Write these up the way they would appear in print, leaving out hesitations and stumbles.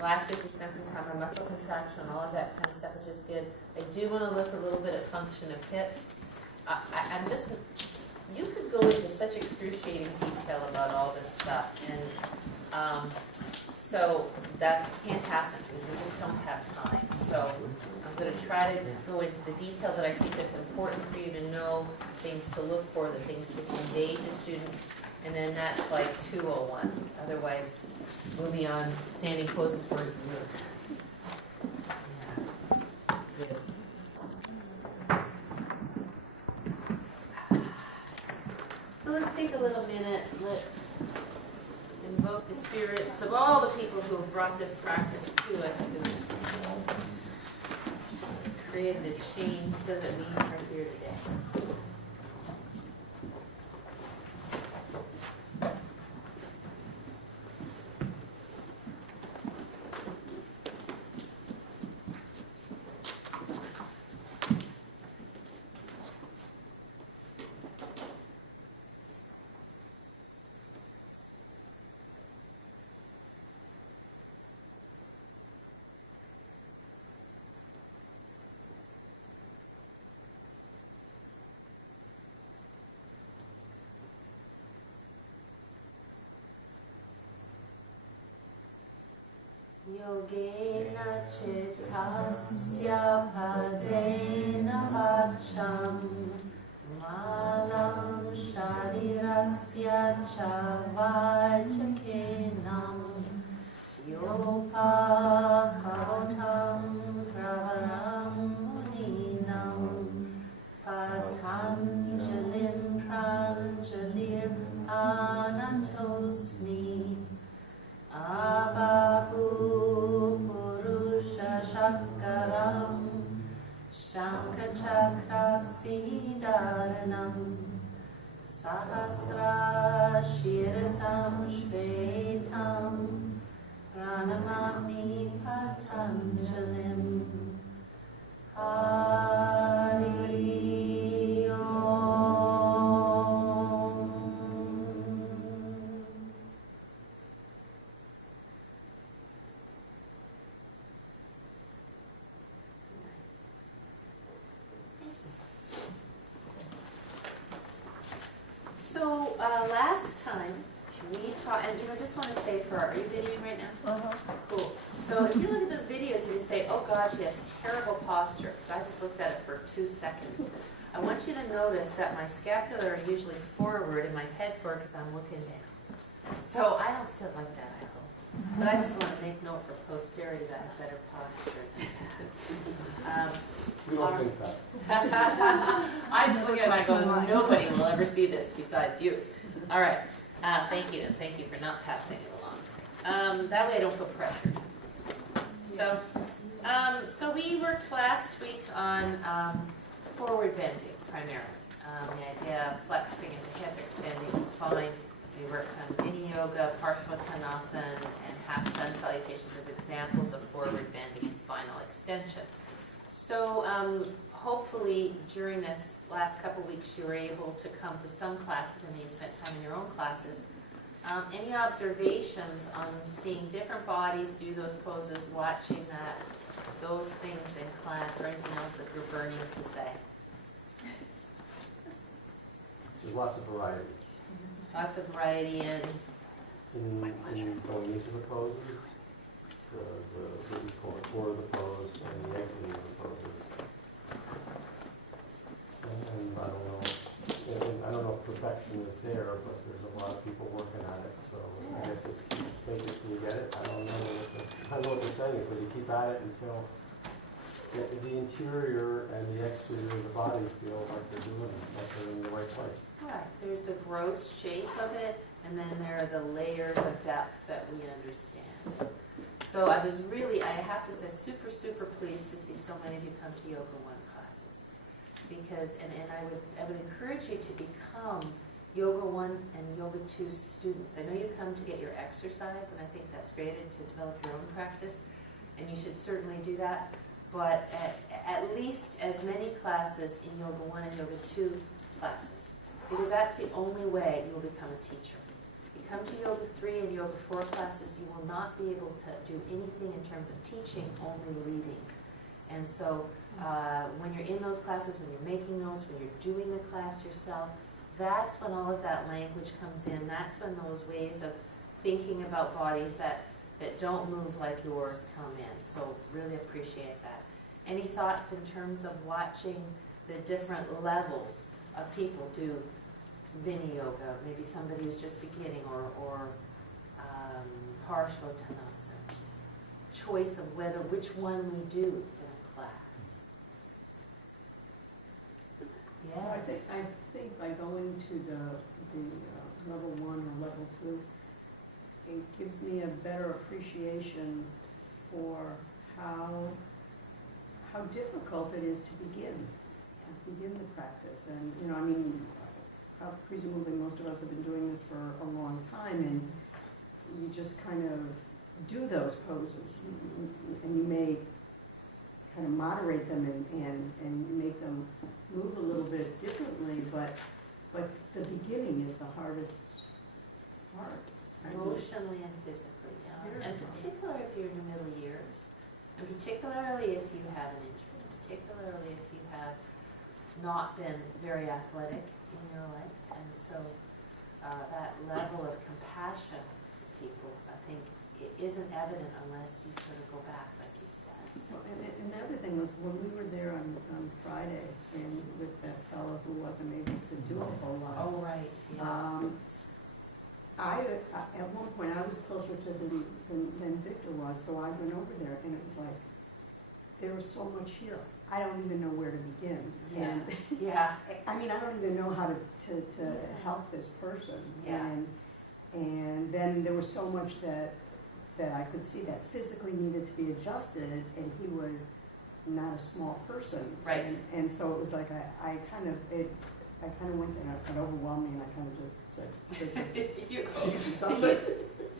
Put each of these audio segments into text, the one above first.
last week we spent some time on muscle contraction, all of that kind of stuff, which is good. I do want to look a little bit at function of hips. I'm just, you could go into such excruciating detail about all this stuff, and so that can't happen because we just don't have time. So I'm going to try to go into the detail that I think that's important for you to know, things to look for, the things to convey to students, and then that's like 201. Otherwise, moving on, standing poses for review. Good. So let's take a little minute. Let's invoke the spirits of all the people who have brought this practice to us, who created a change so that we are here today. Yogena chittasya padena vacham malam sharirasya cha vachakenam yopakartam pravaram muninam patanjalim pranjalir anantosmi Abahu Purusha Shakaram Shankachakra Siddharanam Sahasra Shirasam Shvetam Pranamami Patanjalim Hari Om. So last time we taught, and I just want to say are you videoing right now? Cool. So if you look at those videos and you say, oh God, she has terrible posture, because I just looked at it for 2 seconds. I want you to notice that my scapula are usually forward and my head forward because I'm looking down. So I don't sit like that, I hope. But I just want to make note for posterity that I have better posture than that. We don't think that. I just look at it and I go, nobody will ever see this besides you. All right. Thank you, and thank you for not passing it along. That way I don't feel pressured. So we worked last week on forward bending primarily. The idea of flexing at the hip, extending the spine. We worked on Vinyasa, Parsvottanasana, and half sun salutations as examples of forward bending and spinal extension. So hopefully during this last couple weeks you were able to come to some classes, and you spent time in your own classes. Any observations on seeing different bodies do those poses, watching those things in class, or anything else that you're burning to say? There's lots of variety. Lots of variety in going into the poses, what we call the core of the pose, and the exiting of the poses. And I don't know if perfection is there, but there's a lot of people working on it, so I guess it's keep thinking till you get it. I don't know what the saying is, but you keep at it until the interior and the exterior of the body feel like they're doing it, like they're in the right place. Right. There's the gross shape of it, and then there are the layers of depth that we understand. So I was really, I have to say, super, super pleased to see so many of you come to Yoga 1 classes. Because, and I would encourage you to become Yoga 1 and Yoga 2 students. I know you come to get your exercise, and I think that's great, and to develop your own practice, and you should certainly do that. But at least as many classes in Yoga 1 and Yoga 2 classes. Because that's the only way you will become a teacher. come to Yoga 3 and Yoga 4 classes, you will not be able to do anything in terms of teaching, only leading. And so when you're in those classes, when you're making notes, when you're doing the class yourself, that's when all of that language comes in. That's when those ways of thinking about bodies that don't move like yours come in. So really appreciate that. Any thoughts in terms of watching the different levels of people do Vini Yoga? Maybe somebody who's just beginning, or Parshvottanasana. Choice of which one we do in a class. Yeah. Well, I think by going to the level 1 or level 2, it gives me a better appreciation for how difficult it is to begin the practice. And I mean, presumably most of us have been doing this for a long time, and you just kind of do those poses, and you may kind of moderate them and make them move a little bit differently, but the beginning is the hardest part. Emotionally and physically, yeah. And particularly if you're in the middle years, and particularly if you have an injury, and particularly if you have not been very athletic in your life. And so that level of compassion for people, I think, it isn't evident unless you sort of go back, like you said. Well, and the other thing was, when we were there on Friday, and with that fellow who wasn't able to do a whole lot. Oh, right, yeah. At one point, I was closer to him than Victor was, so I went over there, and it was like, there was so much here. I don't even know where to begin. Yeah. And Yeah. I mean, I don't even know how to help this person. Yeah. And then there was so much that I could see that physically needed to be adjusted, and he was not a small person. Right. And so it was like I kind of went there, and it overwhelmed me, and I kind of just said,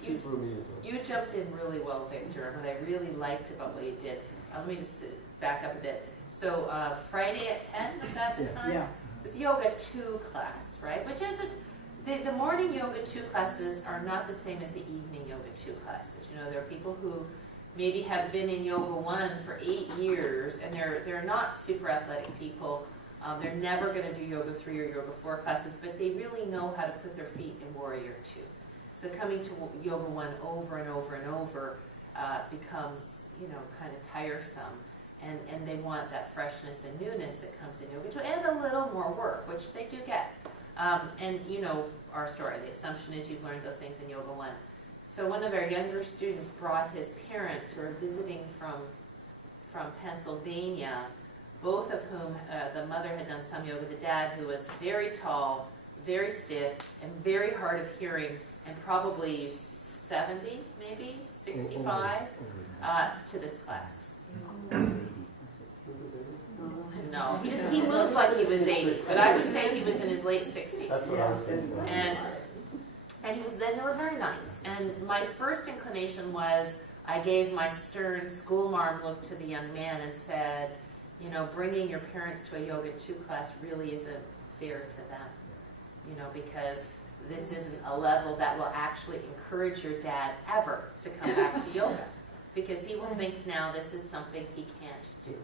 She threw me into it. You jumped in really well, Victor, and what I really liked about what you did, let me just back up a bit. So Friday at 10, was that the time? Yeah. So it's Yoga 2 class, right? Which isn't, the morning Yoga 2 classes are not the same as the evening Yoga 2 classes. There are people who maybe have been in Yoga 1 for 8 years, and they're not super athletic people. They're never going to do Yoga 3 or Yoga 4 classes, but they really know how to put their feet in Warrior 2. So coming to Yoga 1 over and over and over becomes, kind of tiresome. And they want that freshness and newness that comes in Yoga 2, and a little more work, which they do get. And our story, the assumption is you've learned those things in Yoga 1. So one of our younger students brought his parents, who are visiting from Pennsylvania, both of whom, the mother had done some yoga, the dad, who was very tall, very stiff, and very hard of hearing, and probably 70, maybe 65, to this class. No, he moved like he was 80, but I would say he was in his late 60s. That's what I was thinking. And then they were very nice. And my first inclination was, I gave my stern schoolmarm look to the young man and said, bringing your parents to a Yoga 2 class really isn't fair to them, because this isn't a level that will actually encourage your dad ever to come back to yoga, because he will think now this is something he can't do.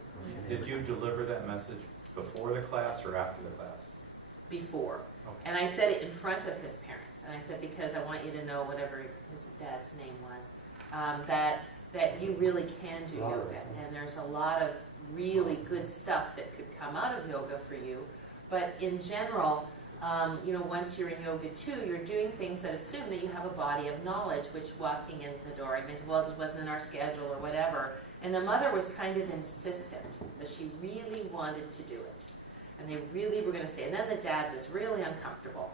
Did you deliver that message before the class or after the class? Before. Okay. And I said it in front of his parents. And I said, because I want you to know, whatever his dad's name was, that you really can do yoga. And there's a lot of really good stuff that could come out of yoga for you. But in general, once you're in Yoga 2, you're doing things that assume that you have a body of knowledge, which walking in the door, and they say, well, it just wasn't in our schedule or whatever. And the mother was kind of insistent that she really wanted to do it. And they really were going to stay. And then the dad was really uncomfortable.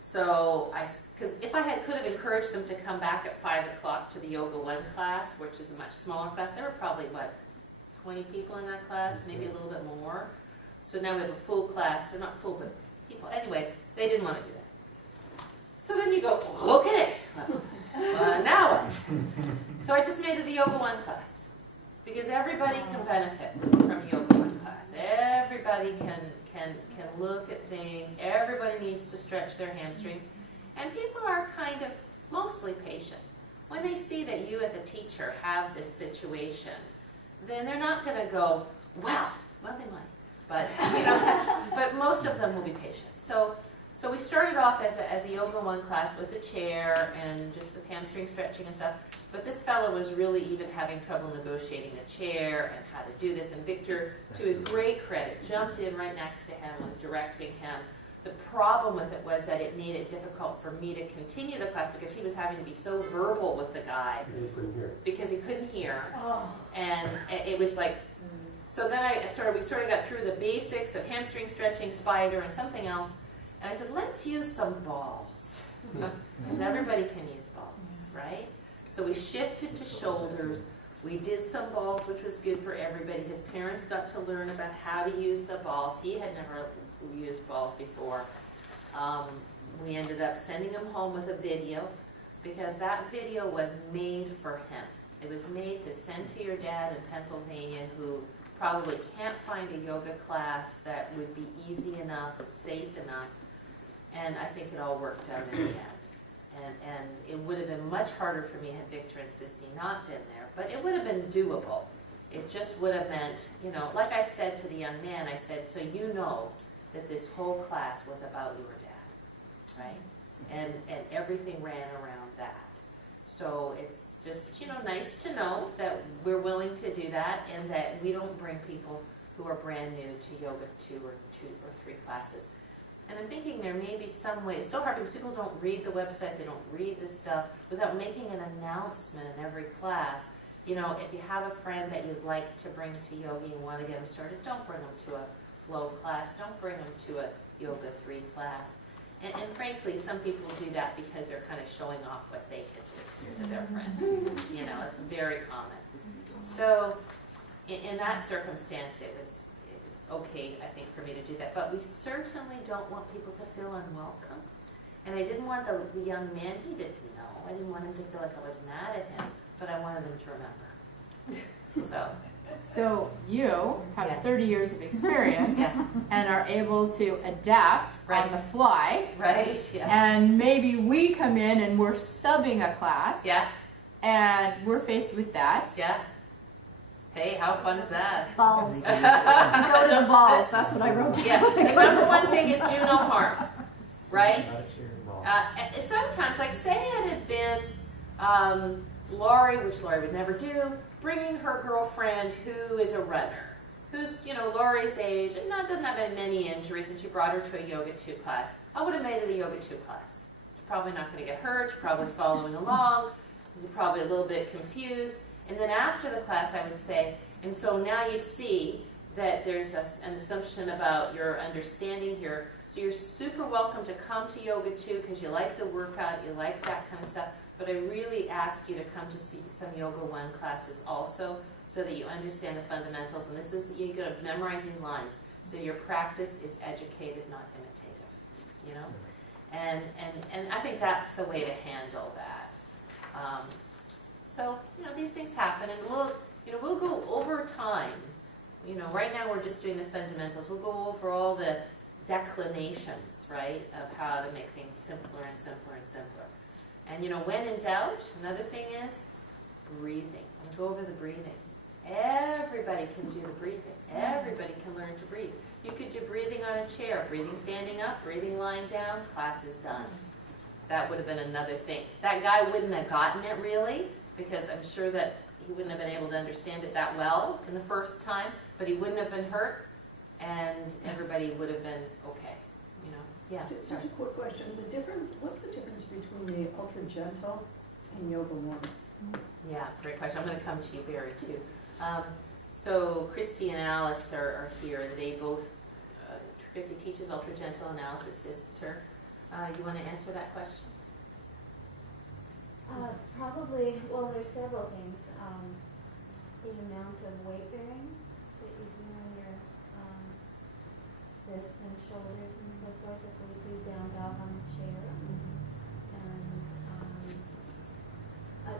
So, because if I could have encouraged them to come back at 5 o'clock to the Yoga 1 class, which is a much smaller class, there were probably, 20 people in that class, maybe a little bit more. So now we have a full class. They're not full, but people. Anyway, they didn't want to do that. So then you go, look at it. Now what? So I just made it the Yoga 1 class. Because everybody can benefit from Yoga 1 class. Everybody can look at things. Everybody needs to stretch their hamstrings. And people are kind of mostly patient. When they see that you as a teacher have this situation, then they're not gonna go, wow, well, they might, but, you know, but most of them will be patient. So we started off as a Yoga 1 class with a chair and just with hamstring stretching and stuff, but this fellow was really even having trouble negotiating the chair and how to do this, and Victor, to his great credit, jumped in right next to him, was directing him. The problem with it was that it made it difficult for me to continue the class because he was having to be so verbal with the guy You couldn't hear. because he couldn't hear, Oh. and it was like, so then we sort of got through the basics of hamstring stretching, spider, and something else, and I said, let's use some balls, because everybody can use balls, right? So we shifted to shoulders. We did some balls, which was good for everybody. His parents got to learn about how to use the balls. He had never used balls before. We ended up sending him home with a video because that video was made for him. It was made to send to your dad in Pennsylvania who probably can't find a yoga class that would be easy enough and safe enough. And I think it all worked out in the end. And it would have been much harder for me had Victor and Sissy not been there, but it would have been doable. It just would have meant, you know, like I said to the young man, I said, so you know that this whole class was about your dad, right? And everything ran around that. So it's just, you know, nice to know that we're willing to do that and that we don't bring people who are brand new to yoga 2 or 3 classes. And I'm thinking there may be some way, it's so hard because people don't read the website, they don't read this stuff, without making an announcement in every class. You know, if you have a friend that you'd like to bring to yoga and you want to get them started, don't bring them to a flow class, don't bring them to a yoga 3 class. And frankly, some people do that because they're kind of showing off what they can do to their friends. You know, it's very common. So in that circumstance, it was okay, I think, for me to do that. But we certainly don't want people to feel unwelcome. And I didn't want the young man, he didn't know. I didn't want him to feel like I was mad at him, but I wanted him to remember. So you have Yeah. 30 years of experience Yeah. and are able to adapt Right. on the fly. Right, yeah. And maybe we come in and we're subbing a class Yeah, and we're faced with that. yeah. Hey, how fun is that? Balls. Go to the balls. That's what I wrote down. Yeah, the number one thing is do no harm, right? Well, Sometimes, like say it had been Laurie, which Laurie would never do, bringing her girlfriend who is a runner, who's, you know, Laurie's age, and doesn't have many injuries, and she brought her to a Yoga 2 class. I would have made it a Yoga 2 class. She's probably not going to get hurt, she's probably following along, she's probably a little bit confused. And then after the class, I would say, and so now you see that there's an assumption about your understanding here. So you're super welcome to come to Yoga 2 because you like the workout, you like that kind of stuff. But I really ask you to come to see some Yoga 1 classes also so that you understand the fundamentals. And this is, you're going to memorize these lines. So your practice is educated, not imitative, you know? And I think that's the way to handle that. So, you know, these things happen, and we'll go over time. You know, right now we're just doing the fundamentals. We'll go over all the declinations, right, of how to make things simpler and simpler and simpler. And, you know, when in doubt, another thing is breathing. I'll go over the breathing. Everybody can do the breathing. Everybody can learn to breathe. You could do breathing on a chair, breathing standing up, breathing lying down, class is done. That would have been another thing. That guy wouldn't have gotten it really, because I'm sure that he wouldn't have been able to understand it that well in the first time, but he wouldn't have been hurt, and everybody would have been okay, you know? Yeah, Just sorry. a quick question, what's the difference between the Ultra Gentle and Yoga 1? Yeah, great question. I'm going to come to you, Barry, too. So Christy and Alice are here, and they both, Christy teaches Ultra Gentle, and Alice assists her. You want to answer that question? Probably, well, there's several things. The amount of weight bearing that you do on your wrists and shoulders and so forth, if we do down dog on the chair. And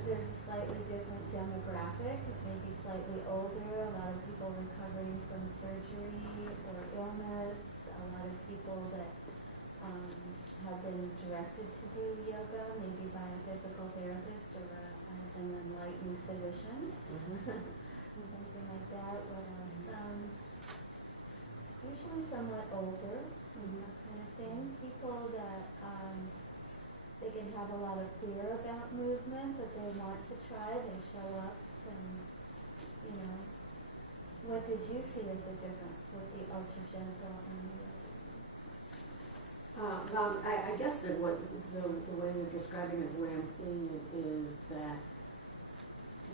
there's a slightly different demographic. It may be slightly older, a lot of people recovering from surgery or illness, a lot of people that have been directed to do yoga, maybe by a physical therapist or an enlightened physician, or something like that. What else? Usually somewhat older, that kind of thing. People that they can have a lot of fear about movement, but they want to try. They show up, and you know. What did you see as the difference with the ultra gentle and the yoga? I guess that what the way you're describing it, the way I'm seeing it is that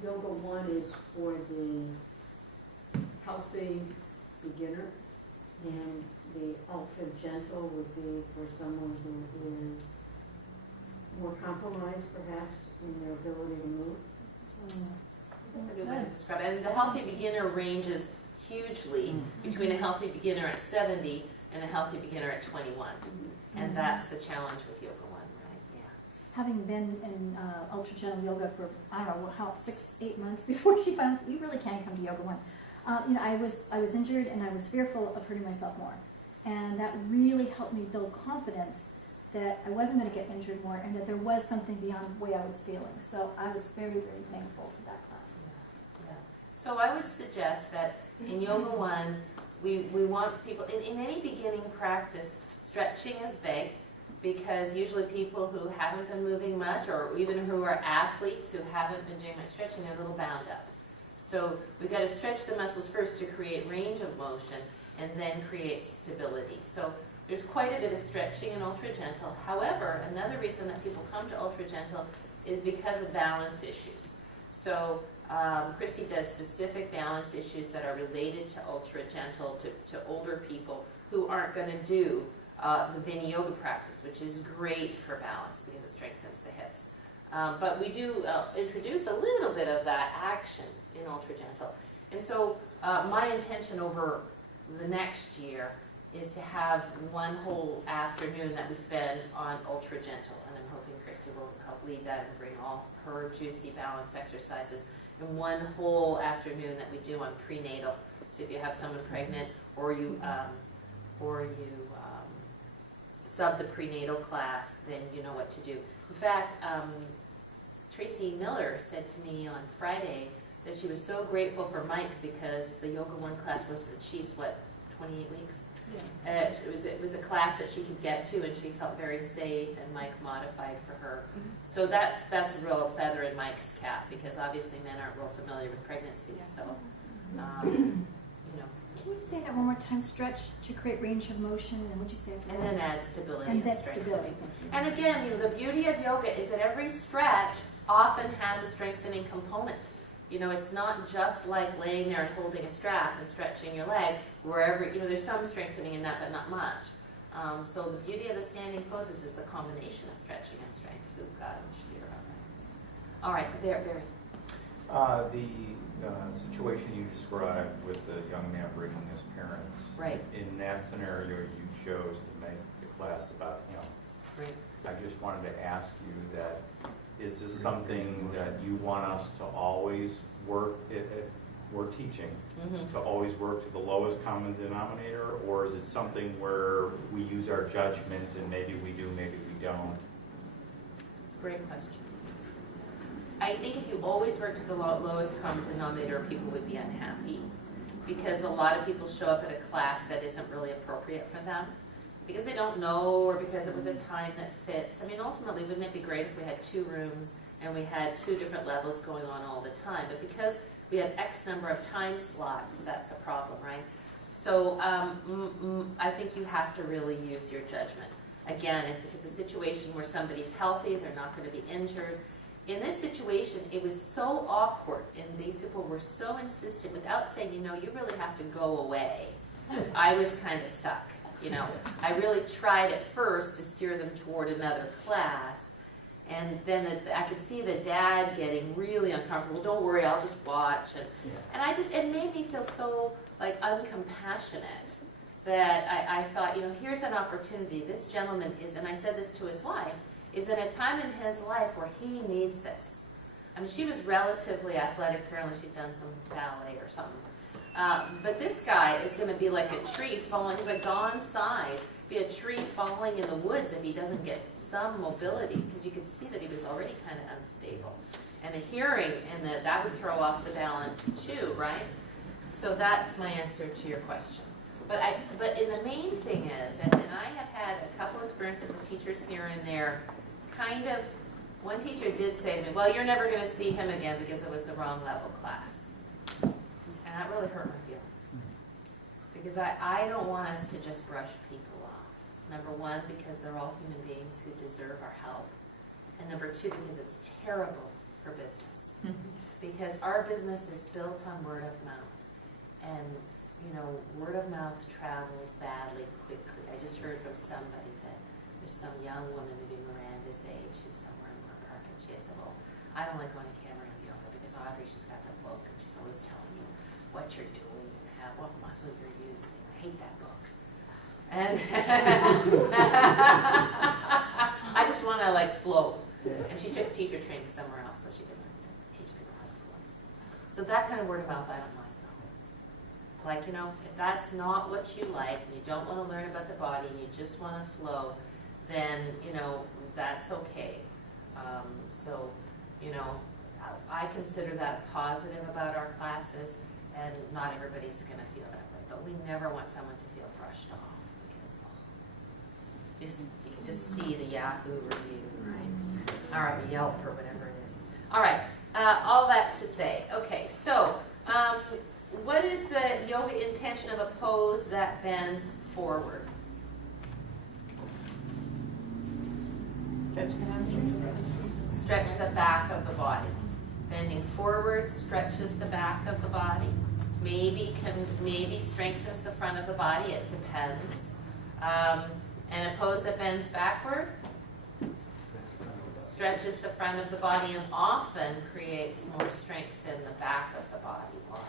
Yoga 1 is for the healthy beginner, and the ultra gentle would be for someone who is more compromised, perhaps, in their ability to move. That's a good way to describe it. And the healthy beginner ranges hugely between a healthy beginner at 70 and a healthy beginner at 21. And that's the challenge with Yoga 1, right? Yeah. Having been in ultra gentle yoga for, I don't know, how 6-8 months before she found you really can come to Yoga 1. I was injured and I was fearful of hurting myself more, and that really helped me build confidence that I wasn't going to get injured more, and that there was something beyond the way I was feeling. So I was very, very thankful for that class. Yeah. So I would suggest that in Yoga 1, we want people, in any beginning practice, stretching is big, because usually people who haven't been moving much, or even who are athletes who haven't been doing much stretching, are a little bound up. So we've got to stretch the muscles first to create range of motion, and then create stability. So there's quite a bit of stretching in Ultra Gentle. However, another reason that people come to Ultra Gentle is because of balance issues. So Christy does specific balance issues that are related to Ultra Gentle, to older people who aren't going to do the Vinyasa practice, which is great for balance because it strengthens the hips. But we do introduce a little bit of that action in Ultra Gentle. And so my intention over the next year is to have one whole afternoon that we spend on Ultra Gentle. And I'm hoping Christy will help lead that and bring all her juicy balance exercises. And one whole afternoon that we do on prenatal. So if you have someone pregnant, or you sub the prenatal class, then you know what to do. In fact, Tracy Miller said to me on Friday that she was so grateful for Mike because the Yoga 1 class was, she's what, 28 weeks? Yeah. It was a class that she could get to, and she felt very safe, and Mike modified for her. So that's a real feather in Mike's cap, because obviously men aren't real familiar with pregnancy. So, you know. Can you say that one more time? Stretch to create range of motion, and what'd you say after And that? then add stability And and that's strength. stability. Thank you. And again, you know, the beauty of yoga is that every stretch often has a strengthening component. You know, it's not just like laying there and holding a strap and stretching your leg. Wherever, you know, there's some strengthening in that, but not much. So the beauty of the standing poses is the combination of stretching and strength. So God, I'm sure you're about that. All right, Barry. The situation you described with the young man bringing his parents. Right. In that scenario, you chose to make the class about him. Right. I just wanted to ask you that, is this something that you want us to always work, if we're teaching, to always work to the lowest common denominator, or is it something where we use our judgment and maybe we do, maybe we don't? Great question. I think if you always work to the lowest common denominator, people would be unhappy, because a lot of people show up at a class that isn't really appropriate for them, because they don't know, or because it was a time that fits. I mean, ultimately, wouldn't it be great if we had 2 rooms and we had 2 different levels going on all the time? But because we have X number of time slots, that's a problem, right? So I think you have to really use your judgment. Again, if it's a situation where somebody's healthy, they're not going to be injured. In this situation, it was so awkward, and these people were so insistent without saying, you know, you really have to go away. I was kind of stuck, you know. I really tried at first to steer them toward another class, and then I could see the dad getting really uncomfortable. Don't worry, I'll just watch. And it made me feel so like uncompassionate that I thought, you know, here's an opportunity. This gentleman is, and I said this to his wife, is in a time in his life where he needs this. I mean, she was relatively athletic. Apparently she'd done some ballet or something. But this guy is going to be like a tree falling. He's like Dawn's size. be a tree falling in the woods if he doesn't get some mobility, because you could see that he was already kind of unstable. And a hearing, and that would throw off the balance too, right? So that's my answer to your question. But in the main thing is, and I have had a couple experiences with teachers here and there, kind of, one teacher did say to me, well, you're never going to see him again because it was the wrong level class. And that really hurt my feelings. Because I don't want us to just brush people off. Number one, because they're all human beings who deserve our help. And number two, because it's terrible for business. Because our business is built on word of mouth. And, you know, word of mouth travels badly quickly. I just heard from somebody that there's some young woman, maybe Miranda's age, who's somewhere in Moore Park, and she had said, well, I don't like going to camera yoga because Audrey, she's got that book, and she's always telling you what you're doing and what muscle you're using. I hate that book. And I just want to, like, float. And she took teacher training somewhere else, so she could learn to teach people how to float. So that kind of word of mouth, I don't like. Like, you know, if that's not what you like, and you don't want to learn about the body, and you just want to flow, then, you know, that's okay. So, you know, I consider that positive about our classes, and not everybody's going to feel that way. But we never want someone to feel brushed off, because you can just see the Yahoo review, right? All right, Yelp or whatever it is. All right, all that to say. Okay, so what is the yoga intention of a pose that bends forward? Stretch the hamstrings. Stretch the back of the body. Bending forward stretches the back of the body. Maybe strengthens the front of the body. It depends. And a pose that bends backward stretches the front of the body and often creates more strength in the back of the body. Why?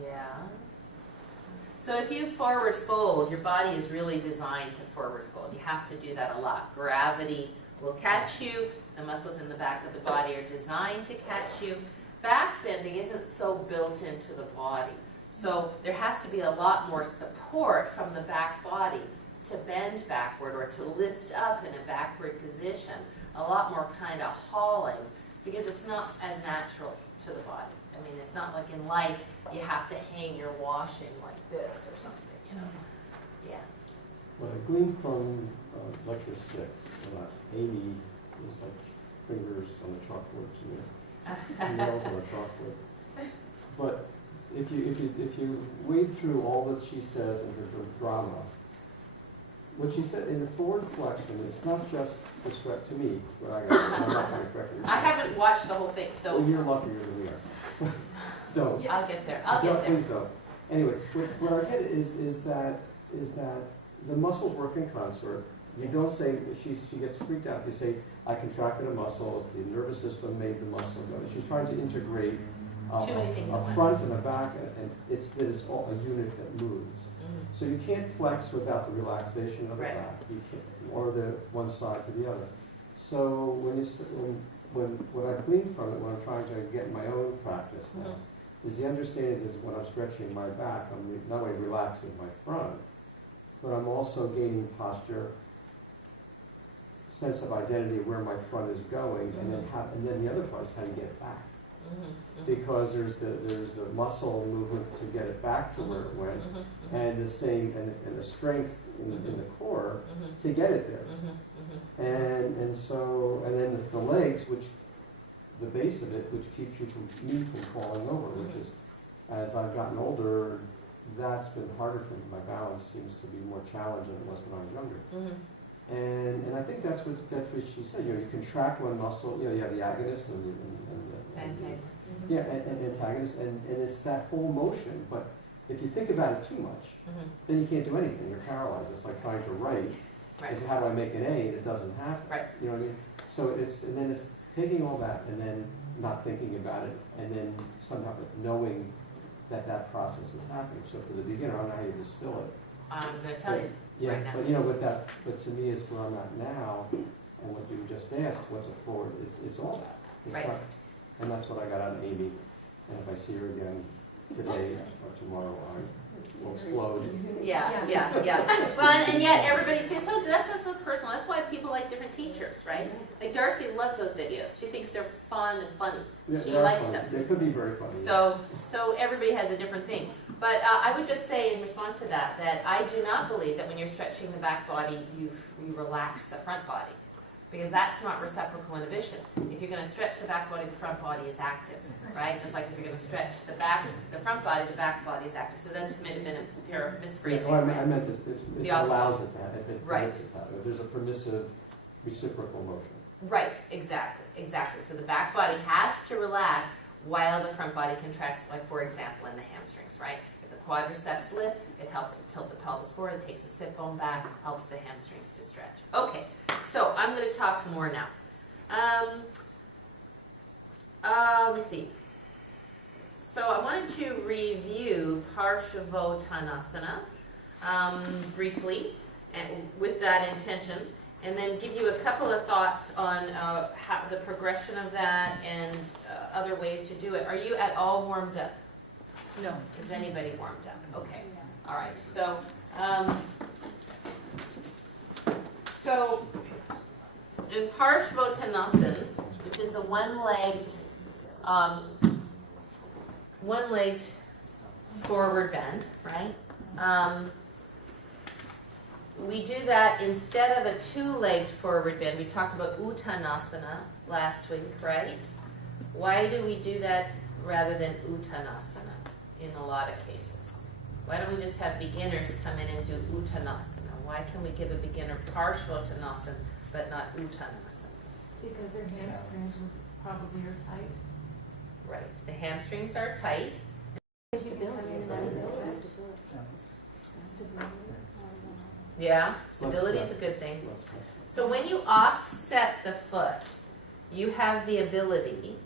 Yeah. So if you forward fold, your body is really designed to forward fold. You have to do that a lot. Gravity will catch you. The muscles in the back of the body are designed to catch you. Back bending isn't so built into the body. So there has to be a lot more support from the back body to bend backward or to lift up in a backward position. A lot more kind of hauling, because it's not as natural to the body. I mean, it's not like in life you have to hang your washing like this or something, you know. Yeah. What I gleaned from lecture 6, Amy is like fingers on the chalkboard to me, nails on the chalkboard. But if you wade through all that she says in her drama, what she said in the forward flexion, it's not just the stretch to me, but I'm not trying to correct you. I haven't watched the whole thing, so Well, you're luckier than we are. Don't. I'll get there. I'll get there. Please don't. Anyway, what I get is that the muscles work in concert. You don't say, she gets freaked out. You say, I contracted a muscle, the nervous system made the muscle go. She's trying to integrate Too many things at a once. front and a back, and it's all a unit that moves. So you can't flex without the relaxation of the Right. back, you can't, or the one side to the other. So when what I gleaned from it, when I'm trying to get in my own practice now, is the understanding is when I'm stretching my back, I'm not only relaxing my front, but I'm also gaining posture, sense of identity of where my front is going, and then the other part is how you get it back. Because there's the muscle movement to get it back to where it went, and the same and the strength in the core to get it there. And then the legs, which the base of it, which keeps you from falling over, which is, as I've gotten older, that's been harder for me. My balance seems to be more challenged than it was when I was younger. And I think that's what she said. You contract one muscle. You have the agonist and the Antagonist. and antagonist, and it's that whole motion. But if you think about it too much, then you can't do anything. You're paralyzed. It's like trying to write. Right. It's how do I make an A? And it doesn't happen. Right. You know what I mean? So it's taking all that and then not thinking about it, and then somehow knowing that process is happening. So for the beginner, I don't know how you distill it. I'm going to tell you. Yeah, right now. but but to me, it's where I'm at now, and what you just asked, what's it forward? It's all that. It's Right. not, and that's what I got out of Amy. And if I see her again today or tomorrow, I will explode. Yeah. Well, and yet everybody says, so that's so personal. That's why people like different teachers, right? Like Darcy loves those videos. She thinks they're fun and funny. Yeah, She they are likes funny. them. They could be very funny. So everybody has a different thing. But I would just say in response to that, that I do not believe that when you're stretching the back body, you relax the front body. Because that's not reciprocal inhibition. If you're going to stretch the back body, the front body is active, right? Just like if you're going to stretch the front body, the back body is active. So that's been a pair of misphrasing. Yeah, well, right? I meant this, The it opposite. allows it to happen, if it Right. permits it to happen. If there's a permissive reciprocal motion. Right, exactly. So the back body has to relax while the front body contracts, like for example in the hamstrings, right? If the quadriceps lift, it helps to tilt the pelvis forward, it takes the sit bone back, helps the hamstrings to stretch. Okay, so I'm going to talk more now. Let me see. So I wanted to review Parshavottanasana briefly, and with that intention, and then give you a couple of thoughts on how the progression of that and other ways to do it. Are you at all warmed up? No. Is anybody warmed up? Okay. All right. So, in Parshavottanasana, which is the one-legged forward bend, right? We do that instead of a two-legged forward bend. We talked about Uttanasana last week, right? Why do we do that rather than Uttanasana in a lot of cases? Why don't we just have beginners come in and do Uttanasana? Why can we give a beginner Parshavottanasana but not Uttanasana? Because their hamstrings probably are tight. Right, the hamstrings are tight. Because you can come in and out of it. Yeah, stability is a good thing. So when you offset the foot, you have the ability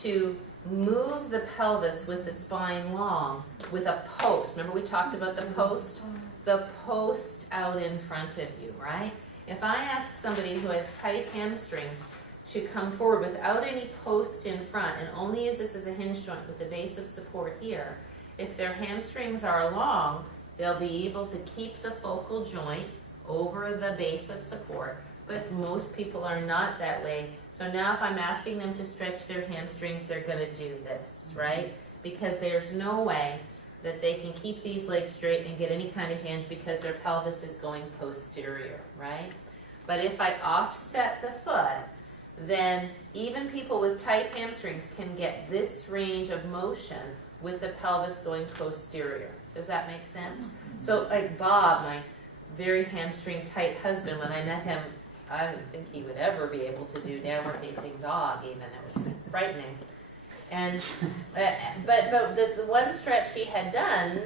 to move the pelvis with the spine long with a post. Remember we talked about the post? The post out in front of you, right? If I ask somebody who has tight hamstrings to come forward without any post in front and only use this as a hinge joint with the base of support here, if their hamstrings are long, they'll be able to keep the focal joint over the base of support, but most people are not that way. So now if I'm asking them to stretch their hamstrings, they're going to do this, right? Because there's no way that they can keep these legs straight and get any kind of hinge because their pelvis is going posterior, right? But if I offset the foot, then even people with tight hamstrings can get this range of motion with the pelvis going posterior. Does that make sense? So like Bob, my very hamstring tight husband, when I met him, I didn't think he would ever be able to do downward facing dog even. It was frightening. And but the one stretch he had done,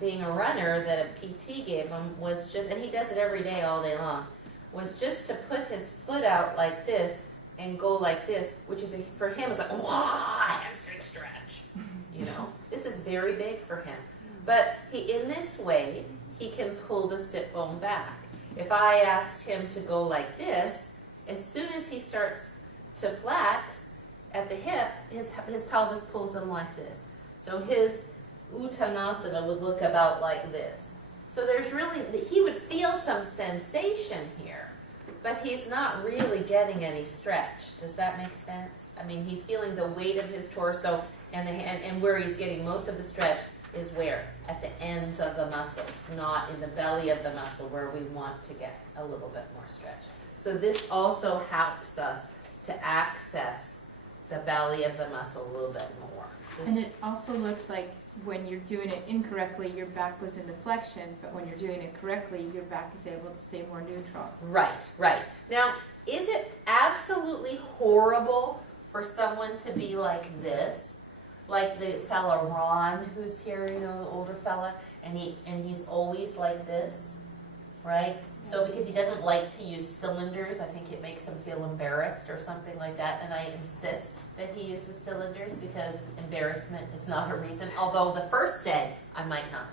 being a runner, that a PT gave him was just, and he does it every day all day long, was just to put his foot out like this and go like this, which is for him is like, wow, hamstring stretch. You know, this is very big for him. But in this way, he can pull the sit bone back. If I asked him to go like this, as soon as he starts to flex at the hip, his pelvis pulls him like this. So his Uttanasana would look about like this. So there's really, he would feel some sensation here, but he's not really getting any stretch. Does that make sense? I mean, he's feeling the weight of his torso, and where he's getting most of the stretch is where? At the ends of the muscles, not in the belly of the muscle where we want to get a little bit more stretch. So this also helps us to access the belly of the muscle a little bit more. And it also looks like when you're doing it incorrectly, your back goes into flexion, but when you're doing it correctly, your back is able to stay more neutral. Right, right. Now, is it absolutely horrible for someone to be like this? Like the fella Ron, who's here, you know, the older fella, and he's always like this, right? So because he doesn't like to use cylinders, I think it makes him feel embarrassed or something like that, and I insist that he uses cylinders because embarrassment is not a reason, although the first day I might not,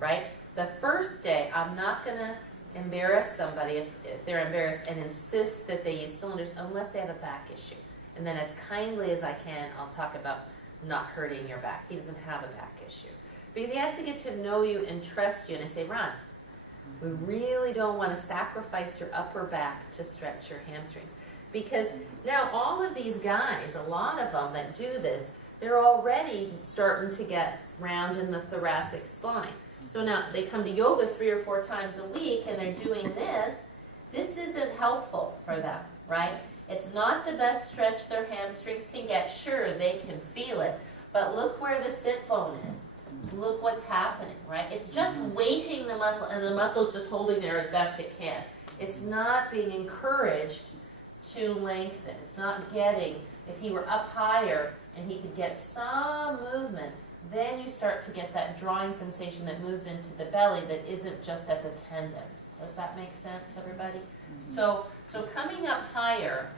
right? The first day I'm not going to embarrass somebody if they're embarrassed and insist that they use cylinders unless they have a back issue. And then as kindly as I can, I'll talk about not hurting your back. He doesn't have a back issue. Because he has to get to know you and trust you. And I say, Ron, we really don't want to sacrifice your upper back to stretch your hamstrings. Because now all of these guys, a lot of them that do this, they're already starting to get round in the thoracic spine. So now they come to yoga 3 or 4 times a week and they're doing this. This isn't helpful for them, right? It's not the best stretch their hamstrings can get. Sure, they can feel it, but look where the sit bone is. Look what's happening, right? It's just weighting the muscle, and the muscle's just holding there as best it can. It's not being encouraged to lengthen. It's not getting, if he were up higher and he could get some movement, then you start to get that drawing sensation that moves into the belly that isn't just at the tendon. Does that make sense, everybody? So coming up higher,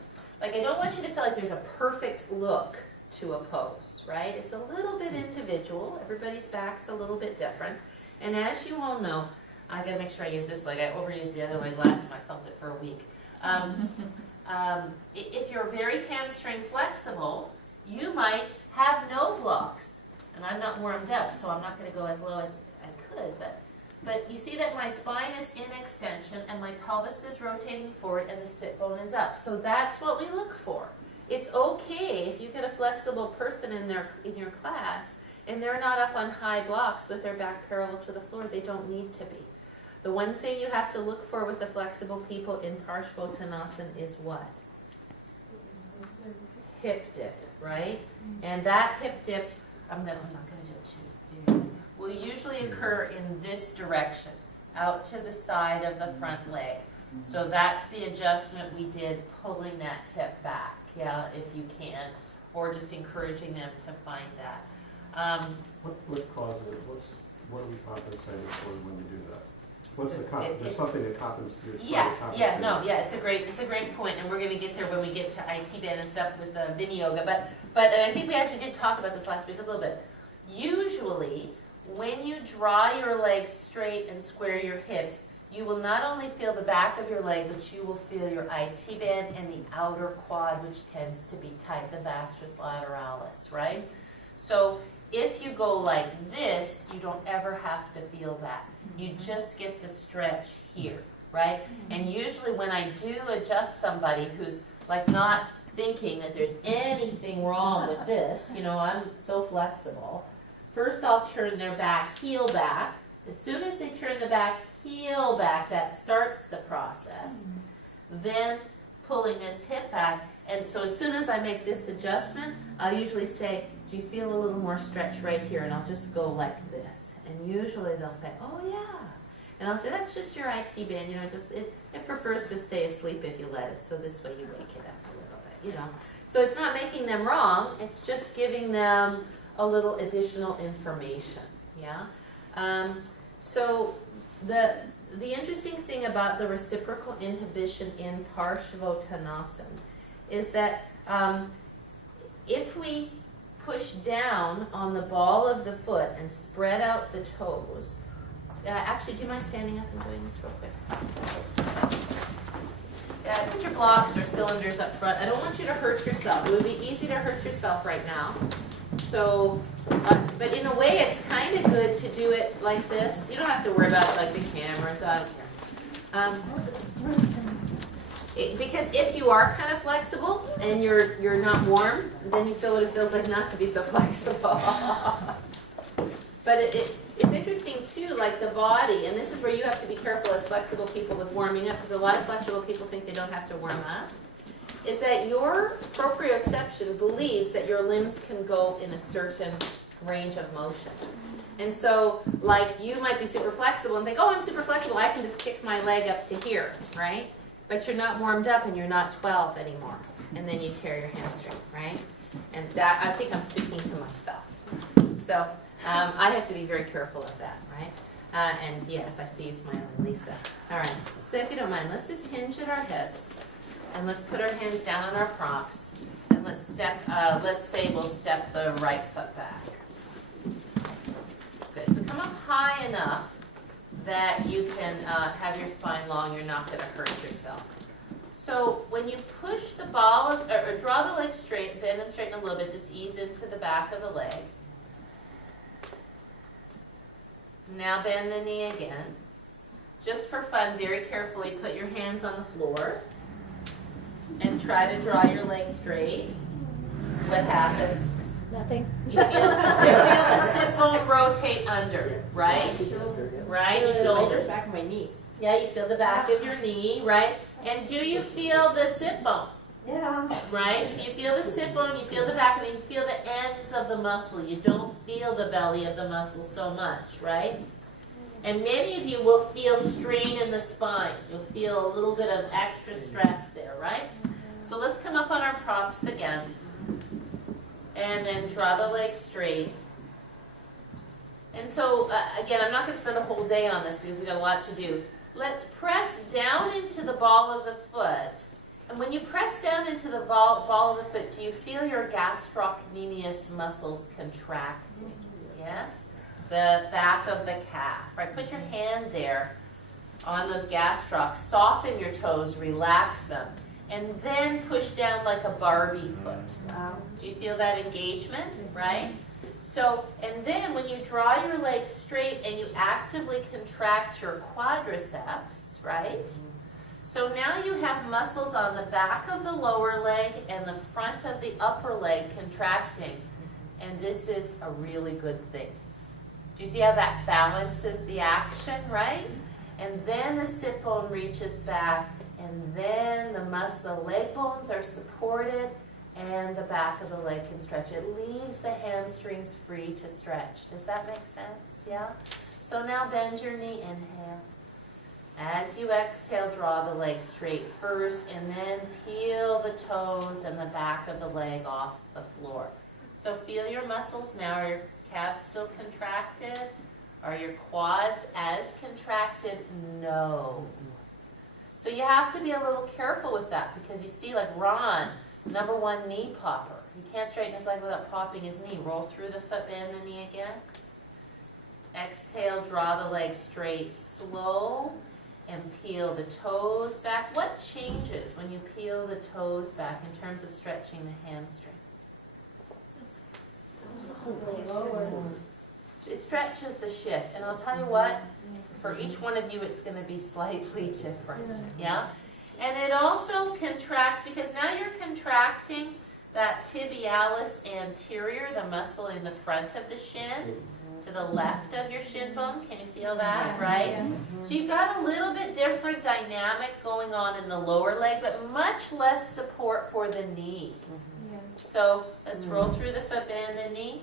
like I don't want you to feel like there's a perfect look to a pose, right? It's a little bit individual. Everybody's back's a little bit different. And as you all know, I gotta make sure I use this leg. I overused the other leg last time. I felt it for a week. If you're very hamstring flexible, you might have no blocks. And I'm not warmed up, so I'm not gonna go as low as I could, but you see that my spine is in extension and my pelvis is rotating forward and the sit bone is up. So that's what we look for. It's okay if you get a flexible person in your class and they're not up on high blocks with their back parallel to the floor. They don't need to be. The one thing you have to look for with the flexible people in Parshvottanasana is what? Hip dip, right? And that hip dip, I'm not going to do it too. Will usually occur in this direction, out to the side of the front leg. So that's the adjustment we did, pulling that hip back, yeah, if you can, or just encouraging them to find that. What causes it? What are we compensating for when you do that? What's the It's- there's something that compensates? It's a great point, and we're going to get there when we get to IT band and stuff with Vini Yoga. But and I think we actually did talk about this last week a little bit. Usually, when you draw your legs straight and square your hips, you will not only feel the back of your leg, but you will feel your IT band and the outer quad, which tends to be tight, the vastus lateralis, right? So if you go like this, you don't ever have to feel that. You just get the stretch here, right? And usually when I do adjust somebody who's like not thinking that there's anything wrong with this, you know, I'm so flexible. First I'll turn their back, heel back. As soon as they turn the back, heel back, that starts the process. Then pulling this hip back. And so as soon as I make this adjustment, I'll usually say, do you feel a little more stretch right here? And I'll just go like this. And usually they'll say, oh yeah. And I'll say, that's just your IT band, you know, just it prefers to stay asleep if you let it. So this way you wake it up a little bit, you know. So it's not making them wrong, it's just giving them a little additional information, yeah? So the interesting thing about the reciprocal inhibition in Parshvottanasana is that if we push down on the ball of the foot and spread out the toes, actually, do you mind standing up and doing this real quick? Put your blocks or cylinders up front. I don't want you to hurt yourself. It would be easy to hurt yourself right now. So, but in a way, it's kind of good to do it like this. You don't have to worry about like the cameras. I don't care. Because if you are kind of flexible and you're not warm, then you feel what it feels like not to be so flexible. But it's interesting too, like the body, and this is where you have to be careful as flexible people with warming up, because a lot of flexible people think they don't have to warm up, is that your proprioception believes that your limbs can go in a certain range of motion. And so, like, you might be super flexible and think, oh, I'm super flexible, I can just kick my leg up to here, right? But you're not warmed up and you're not 12 anymore. And then you tear your hamstring, right? And that, I think I'm speaking to myself. So, I have to be very careful of that, right? And yes, I see you smiling, Lisa. All right, so if you don't mind, let's just hinge at our hips. And let's put our hands down on our props. And let's step, let's say we'll step the right foot back. Good, so come up high enough that you can have your spine long, you're not gonna hurt yourself. So when you push the ball, or draw the leg straight, bend and straighten a little bit, just ease into the back of the leg. Now bend the knee again. Just for fun, very carefully put your hands on the floor and try to draw your leg straight. What happens? Nothing. You feel the sit bone rotate under, right? Right, your shoulders. Back of my knee. Yeah, you feel the back of your knee, right? And do you feel the sit bone? Yeah. Right? So you feel the sit bone, you feel the back, and you feel the ends of the muscle. You don't feel the belly of the muscle so much, right? And many of you will feel strain in the spine. You'll feel a little bit of extra stress there, right? So let's come up on our props again. And then draw the leg straight. And so, again, I'm not going to spend a whole day on this because we've got a lot to do. Let's press down into the ball of the foot. And when you press down into the ball of the foot, do you feel your gastrocnemius muscles contracting? Yes? The back of the calf, right? Put your hand there on those gastrocs. Soften your toes, relax them. And then push down like a Barbie foot. Wow. Do you feel that engagement, right? So, and then when you draw your legs straight and you actively contract your quadriceps, right? So now you have muscles on the back of the lower leg and the front of the upper leg contracting. And this is a really good thing. Do you see how that balances the action, right? And then the sit bone reaches back, and then the leg bones are supported, and the back of the leg can stretch. It leaves the hamstrings free to stretch. Does that make sense? Yeah? So now bend your knee, inhale. As you exhale, draw the leg straight first, and then peel the toes and the back of the leg off the floor. So feel your muscles now. Are your calves still contracted? Are your quads as contracted? No. So you have to be a little careful with that because you see, like Ron, #1 knee popper. He can't straighten his leg without popping his knee. Roll through the foot, bend the knee again. Exhale, draw the leg straight, slow, and peel the toes back. What changes when you peel the toes back in terms of stretching the hamstrings? It stretches the shift, and I'll tell you what, for each one of you it's going to be slightly different, yeah? And it also contracts, because now you're contracting that tibialis anterior, the muscle in the front of the shin, to the left of your shin bone. Can you feel that, right? So you've got a little bit different dynamic going on in the lower leg, but much less support for the knee. So let's roll through the foot, bend the knee.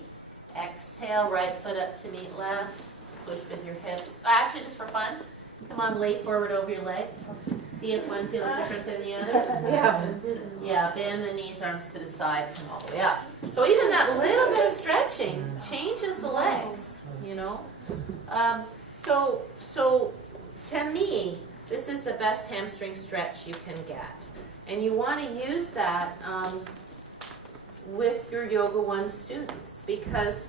Exhale, right foot up to meet left. Push with your hips. Actually, just for fun, come on, lay forward over your legs. See if one feels different than the other. Yeah, bend the knees, arms to the side, come all the way up. So even that little bit of stretching changes the legs, you know. So to me, this is the best hamstring stretch you can get. And you want to use that with your Yoga 1 students, because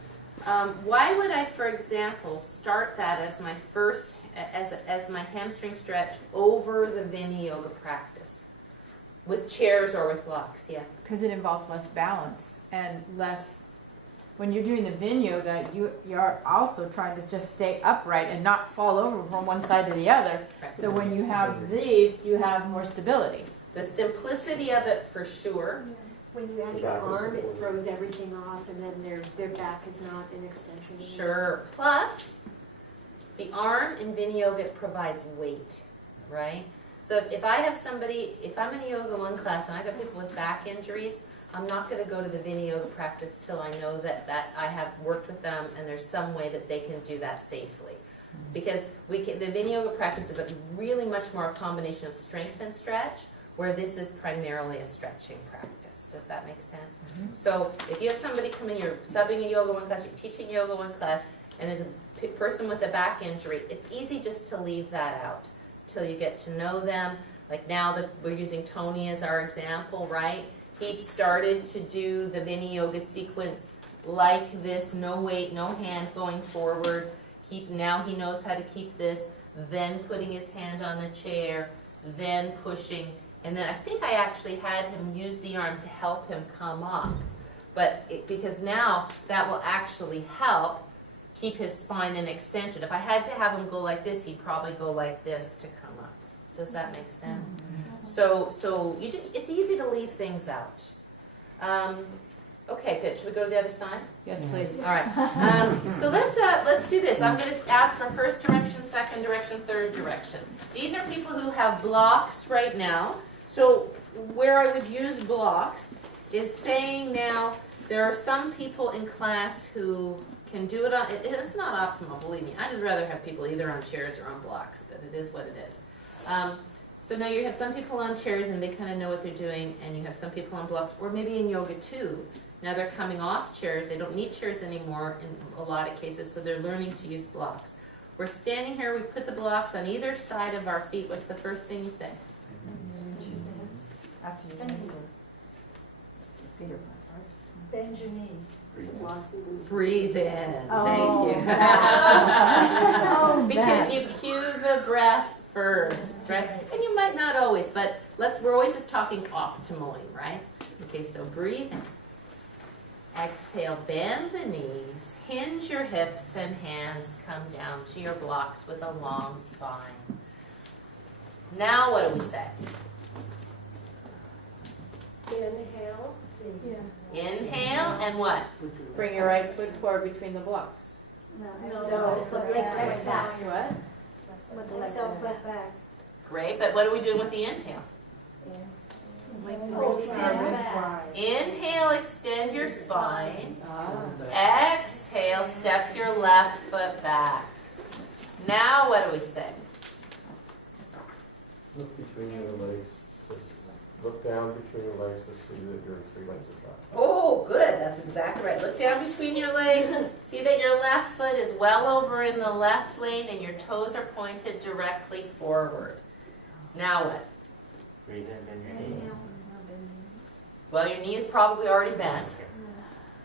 why would I, for example, start that as my first, as my hamstring stretch over the Vini-Yoga practice with chairs or with blocks? Yeah. Because it involves less balance and less. When you're doing the Vini-Yoga, you're also trying to just stay upright and not fall over from one side to the other. So when you have these, you have more stability. The simplicity of it, for sure. When you add your arm, it throws everything off, and then their back is not an extension. Sure. Plus, the arm in Vini-Yoga provides weight, right? So if I have somebody, if I'm in a Yoga 1 class and I've got people with back injuries, I'm not going to go to the Vini-Yoga practice till I know that I have worked with them and there's some way that they can do that safely. Because the Vini-Yoga practice is a really much more a combination of strength and stretch, where this is primarily a stretching practice. Does that make sense? So if you have somebody come in, you're subbing a Yoga 1 class, you're teaching Yoga 1 class, and there's a person with a back injury, it's easy just to leave that out till you get to know them. Like now that we're using Tony as our example, right? He started to do the Vini-Yoga sequence like this, no weight, no hand going forward. Now he knows how to keep this, then putting his hand on the chair, then pushing, And then I think I actually had him use the arm to help him come up. Because now that will actually help keep his spine in extension. If I had to have him go like this, he'd probably go like this to come up. Does that make sense? So it's easy to leave things out. Okay, good. Should we go to the other side? Yes, please. All right. So let's do this. I'm going to ask for first direction, second direction, third direction. These are people who have blocks right now. So where I would use blocks is saying now there are some people in class who can do it on. It's not optimal, believe me. I'd just rather have people either on chairs or on blocks, but it is what it is. So now you have some people on chairs and they kind of know what they're doing, and you have some people on blocks, or maybe in yoga too. Now they're coming off chairs. They don't need chairs anymore in a lot of cases, so they're learning to use blocks. We're standing here. We put the blocks on either side of our feet. What's the first thing you say? After you finish your feet are flat, right? Bend your knees. Breathe in. Oh. Thank you. Oh, Because that. you cue the breath first, right? And you might not always, but we're always just talking optimally, right? Okay, so breathe in. Exhale, bend the knees, hinge your hips and hands, come down to your blocks with a long spine. Now what do we say? Inhale. Inhale and what? Bring your right foot forward between the blocks. No, it's like exhale. What? Exhale, flat back. Great, but what are we doing with the inhale? Oh, stand back. Inhale, extend your spine. Ah. Exhale, step your left foot back. Now what do we say? Look between your legs, just look down between your legs to see that your 3 legs are flat. Oh, good. That's exactly right. Look down between your legs. See that your left foot is well over in the left lane and your toes are pointed directly forward. Now what? Breathe in, bend your knee. Well, your knee is probably already bent,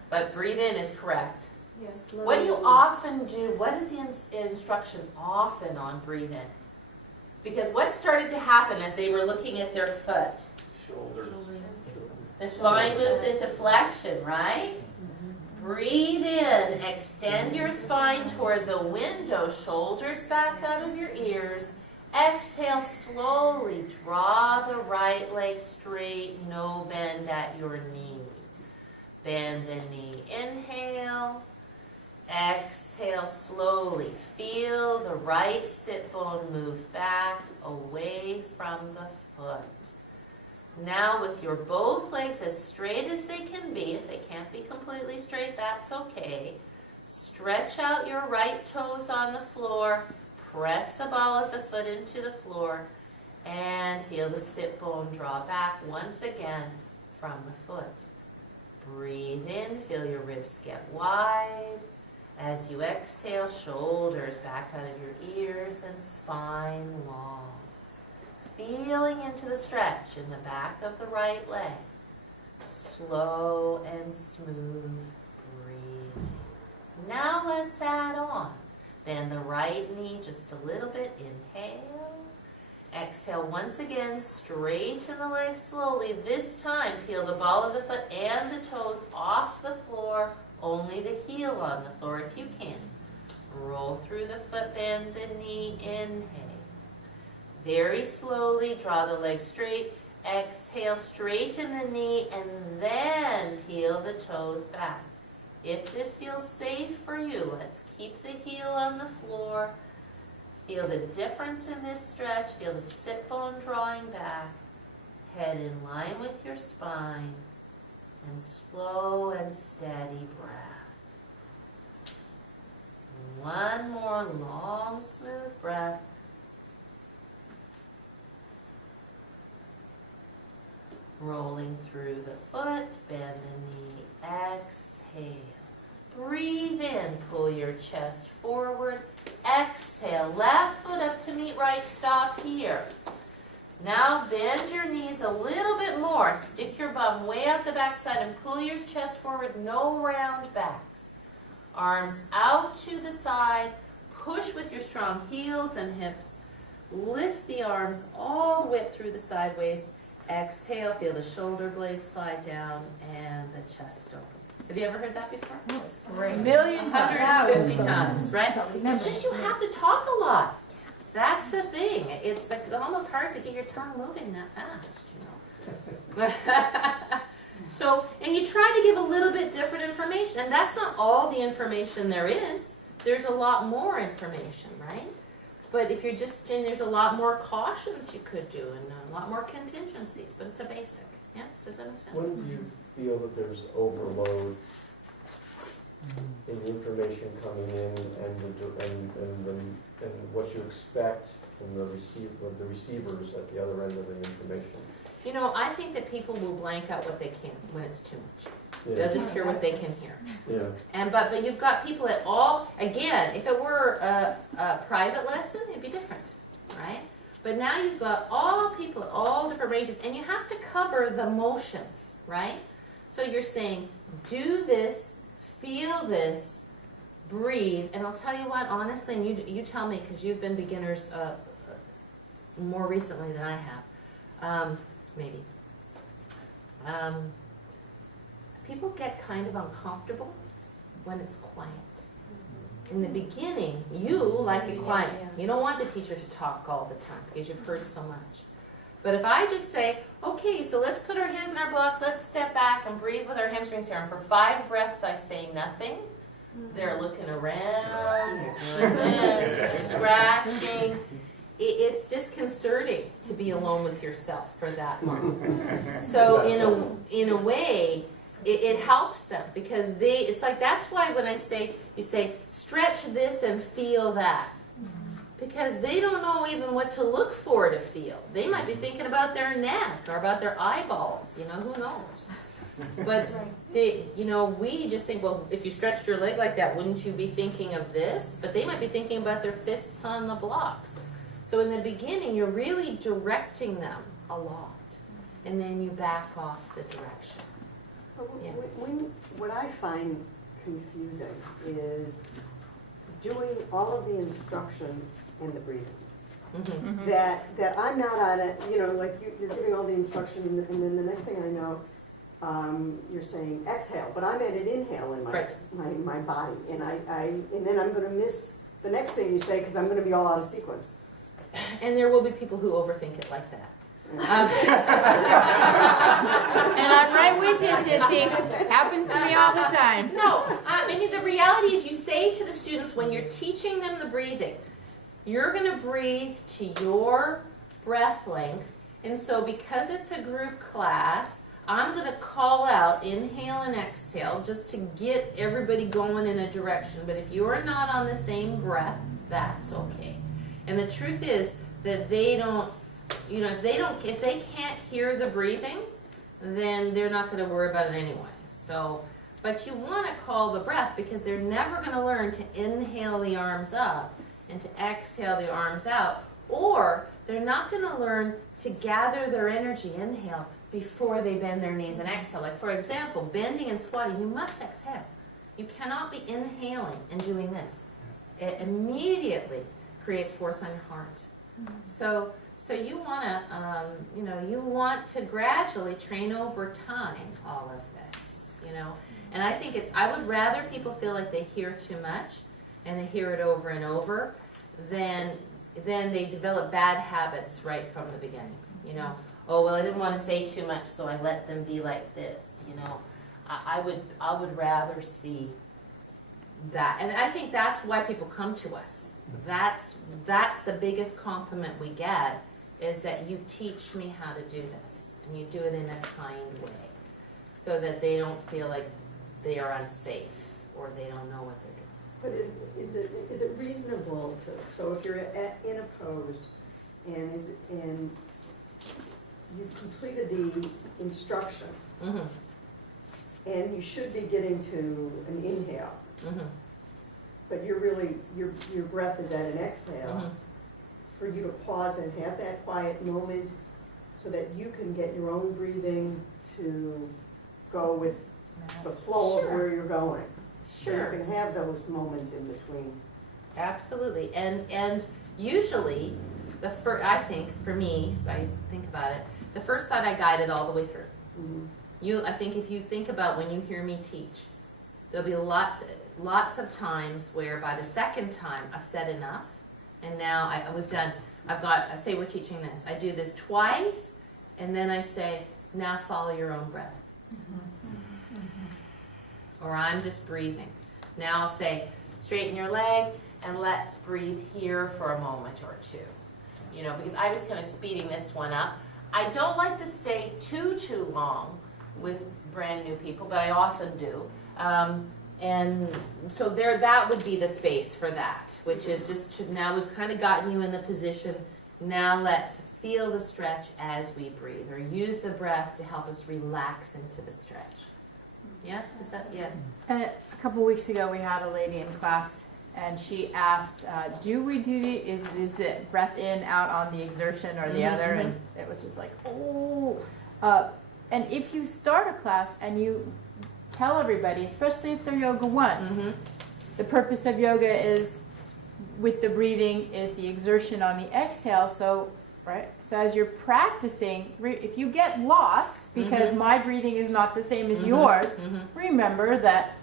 but breathe in is correct. Yes. What do you often do? What is the instruction often on breathe in? Because what started to happen as they were looking at their foot? Shoulders. The spine moves into flexion, right? Breathe in, extend your spine toward the window, shoulders back out of your ears. Exhale, slowly draw the right leg straight, no bend at your knee. Bend the knee, inhale. Exhale slowly. Feel the right sit bone move back away from the foot. Now with your both legs as straight as they can be, if they can't be completely straight, that's okay. Stretch out your right toes on the floor. Press the ball of the foot into the floor and feel the sit bone draw back once again from the foot. Breathe in, feel your ribs get wide. As you exhale, shoulders back out of your ears and spine long. Feeling into the stretch in the back of the right leg. Slow and smooth breathing. Now let's add on. Bend the right knee just a little bit. Inhale. Exhale once again. Straighten the leg slowly. This time, peel the ball of the foot and the toes off the floor. Only the heel on the floor if you can. Roll through the foot, bend the knee. Inhale. Very slowly, draw the leg straight. Exhale, straighten the knee, and then peel the toes back. If this feels safe for you, let's keep the heel on the floor. Feel the difference in this stretch. Feel the sit bone drawing back. Head in line with your spine. And slow and steady breath. One more long, smooth breath. Rolling through the foot, bend the knee, exhale. Breathe in, pull your chest forward. Exhale, left foot up to meet right, stop here. Now bend your knees a little bit more. Stick your bum way out the backside and pull your chest forward, no round backs. Arms out to the side. Push with your strong heels and hips. Lift the arms all the way up through the sideways Exhale, feel the shoulder blades slide down and the chest open. Have you ever heard that before? That was great. Millions of 150 times. times, right? It's just you have to talk a lot. That's the thing. It's like almost hard to get your tongue moving that fast, you know. So, and you try to give a little bit different information, and that's not all the information there is. There's a lot more information, right? But if you're just, and there's a lot more cautions you could do, and a lot more contingencies, but it's a basic. Yeah, does that make sense? When do you feel that there's overload in the information coming in and what you expect from the receivers at the other end of the information? You know, I think that people will blank out what they can when it's too much. Yeah. They'll just hear what they can hear. Yeah. And but you've got people at all, again, if it were a private lesson, it'd be different, right? But now you've got all people at all different ranges, and you have to cover the motions, right? So you're saying, do this, feel this, breathe, and I'll tell you what, honestly, and you tell me, because you've been beginners more recently than I have, maybe. People get kind of uncomfortable when it's quiet. In the beginning, you like it quiet. You don't want the teacher to talk all the time because you've heard so much. But if I just say, okay, so let's put our hands in our blocks, let's step back and breathe with our hamstrings here. And for 5 breaths, I say nothing. They're looking around, doing this, they're scratching. It's disconcerting to be alone with yourself for that long. So in a way, it helps them because it's like, that's why when you say, stretch this and feel that. Because they don't know even what to look for to feel. They might be thinking about their neck or about their eyeballs, who knows. But we just think, well, if you stretched your leg like that, wouldn't you be thinking of this? But they might be thinking about their fists on the blocks. So in the beginning, you're really directing them a lot. And then you back off the direction. Yeah. What I find confusing is doing all of the instruction and the breathing. Mm-hmm. That I'm not on it, like you're giving all the instruction and then the next thing I know, you're saying exhale, but I'm at an inhale in my body, and and then I'm going to miss the next thing you say because I'm going to be all out of sequence. And there will be people who overthink it like that. And I'm right with you, Sissy. Happens to me all the time. No, the reality is you say to the students when you're teaching them the breathing, you're going to breathe to your breath length. And so because it's a group class, I'm going to call out inhale and exhale just to get everybody going in a direction. But if you're not on the same breath, that's okay. And the truth is that they don't, if they can't hear the breathing, then they're not going to worry about it anyway. So, but you want to call the breath because they're never going to learn to inhale the arms up and to exhale the arms out, or they're not going to learn to gather their energy, inhale, before they bend their knees and exhale. Like for example, bending and squatting, you must exhale. You cannot be inhaling and doing this. It immediately creates force on your heart. So you want to, you want to gradually train over time all of this, And I think I would rather people feel like they hear too much and they hear it over and over than they develop bad habits right from the beginning, Oh, well, I didn't want to say too much, so I let them be like this, I would rather see that. And I think that's why people come to us. That's the biggest compliment we get, is that you teach me how to do this, and you do it in a kind way, so that they don't feel like they are unsafe or they don't know what they're doing. But is it reasonable so if you're in a pose and you've completed the instruction, Mm-hmm. and you should be getting to an inhale, Mm-hmm. but your breath is at an exhale, Mm-hmm. for you to pause and have that quiet moment so that you can get your own breathing to go with the flow of where you're going. So Sure. you can have those moments in between. Absolutely, and usually I think for me, as I think about it, The first side I guided all the way through. Mhm. I think if you think about when you hear me teach, there'll be lots of times where by the second time I've said enough, and now I say we're teaching this. I do this twice, and then I say, now follow your own breath. Or I'm just breathing. Now I'll say, straighten your leg, and let's breathe here for a moment or two. You know, because I was kind of speeding this one up. I don't like to stay too long with brand new people, but I often do. And so that would be the space for that, which is just now we've kind of gotten you in the position. Now let's feel the stretch as we breathe, or use the breath to help us relax into the stretch. Yeah? Is that, yeah? A couple weeks ago, we had a lady in class, and she asked, do we do is it breath in, out on the exertion or the other? And it was just like, oh. And if you start a class and you tell everybody, especially if they're Yoga 1, the purpose of yoga is, with the breathing, is the exertion on the exhale. So, right? So as you're practicing, if you get lost because my breathing is not the same as yours, remember that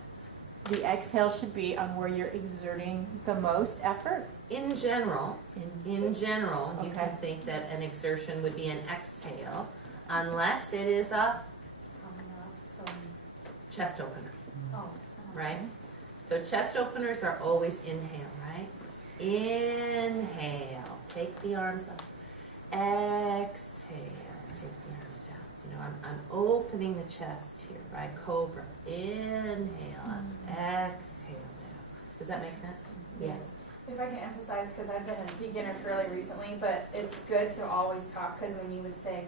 the exhale should be on where you're exerting the most effort. In general, you Okay. can think that an exertion would be an exhale, unless it is a chest opener, right? So chest openers are always inhale, right? Inhale, take the arms up. Exhale, take the arms down. You know, I'm opening the chest here, right? Cobra. Inhale up, exhale down. Does that make sense? Yeah. If I can emphasize, because I've been a beginner fairly recently, but it's good to always talk, because when you would say,